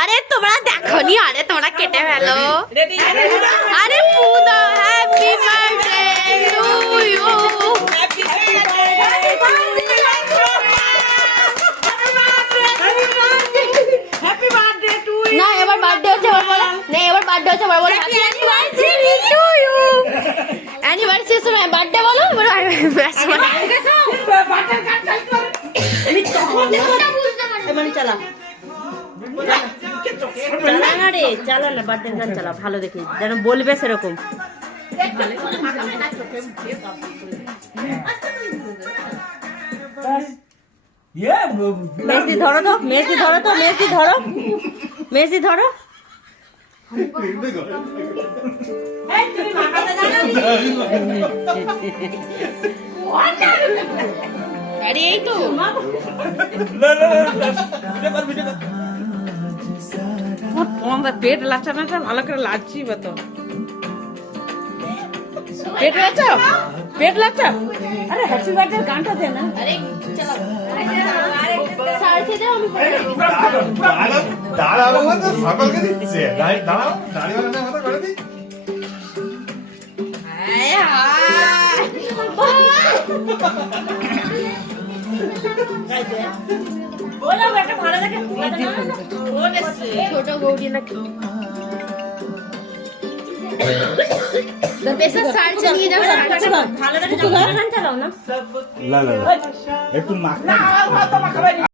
আরে তোমরা দেখোনি, আরে তোমরা কেটে ফেলো। আরে পুদা হ্যাপি বার্থডে টু ইউ। না এবার বার্থডে হচ্ছে, এবার বলো না, এবার বার্থডে হচ্ছে, এবার বলো অ্যানিভার্সারি টু ইউ। অ্যানিভার্সারি সময় বার্থডে বলো, এবার চালা চালা না রে, চালা না, বার্থডে গান চালা ভালো দেখি, যেন বলবে সেরকম। মেসি ধরো তো, মেসি ধরো তো, মেসি ধরো, মেসি ধরো। আরে এই তো পেট লাচা নাচা ভালো করে লাচছি তো, পেট লাচা, পেট লাচা। আরে হ্যাপি বার্থডে গানটা দে না। আরে চলো সারছে দাও, আমি দাঁড়াবো তো সকলকে দিচ্ছে, দাঁড়াও দাঁড়িয়ে মতো করে দিই। ছোট গৌরী নাকি সার্চে নিয়ে যাও, ভালো গান চালাও না। একটু